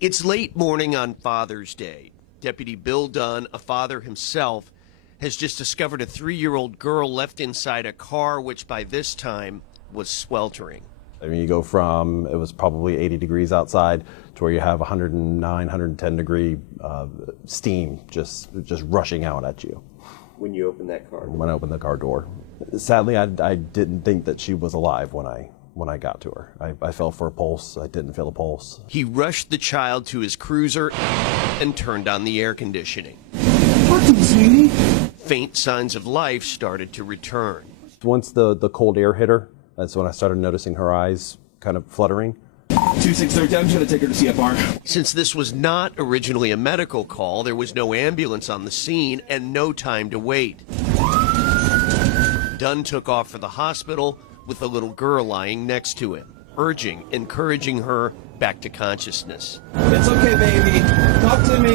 It's late morning on Father's Day. Deputy Bill Dunn, a father himself, has just discovered a 3-year-old girl left inside a car, which by this time was sweltering. I mean, you go from, it was probably 80 degrees outside to where you have 109, 110 degree steam just rushing out at you. When you opened that car door? When I opened the car door. Sadly, I didn't think that she was alive when I got to her. I felt for a pulse. I didn't feel a pulse. He rushed the child to his cruiser and turned on the air conditioning. Faint signs of life started to return. Once the cold air hit her, that's when I started noticing her eyes kind of fluttering. 2630, I'm going to take her to CFR. Since this was not originally a medical call, there was no ambulance on the scene and no time to wait. Dunn took off for the hospital with the little girl lying next to him, encouraging her back to consciousness. It's okay, baby. Talk to me.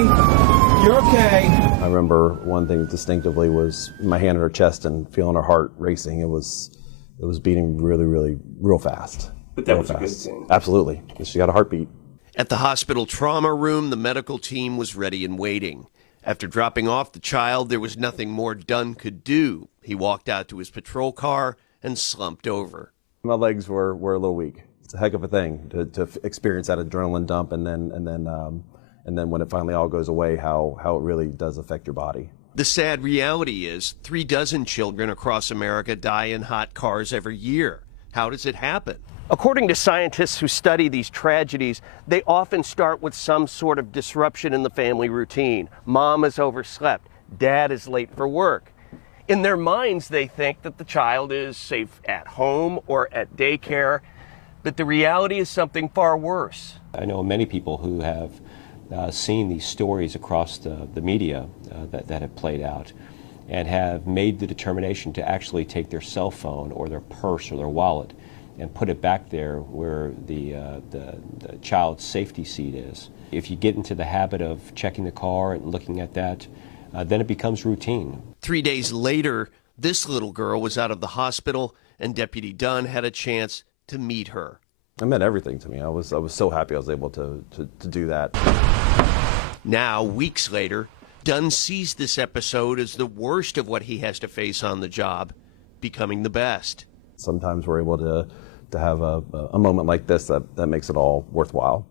You're okay. I remember one thing distinctively was my hand on her chest and feeling her heart racing. It was beating real fast. But that was a good thing. Absolutely. She got a heartbeat. At the hospital trauma room, the medical team was ready and waiting. After dropping off the child, there was nothing more Dunn could do. He walked out to his patrol car and slumped over. My legs were a little weak. It's a heck of a thing to experience that adrenaline dump, and then when it finally all goes away, how it really does affect your body. The sad reality is 36 children across America die in hot cars every year. How does it happen? According to scientists who study these tragedies, they often start with some sort of disruption in the family routine. Mom is overslept. Dad is late for work. In their minds, they think that the child is safe at home or at daycare, but the reality is something far worse. I know many people who have seen these stories across the media that have played out and have made the determination to actually take their cell phone or their purse or their wallet and put it back there where the child's safety seat is. If you get into the habit of checking the car and looking at that, then it becomes routine. 3 days later, this little girl was out of the hospital, and Deputy Dunn had a chance to meet her. It meant everything to me. I was so happy I was able to do that. Now, weeks later, Dunn sees this episode as the worst of what he has to face on the job, becoming the best. Sometimes we're able to have a moment like this that makes it all worthwhile.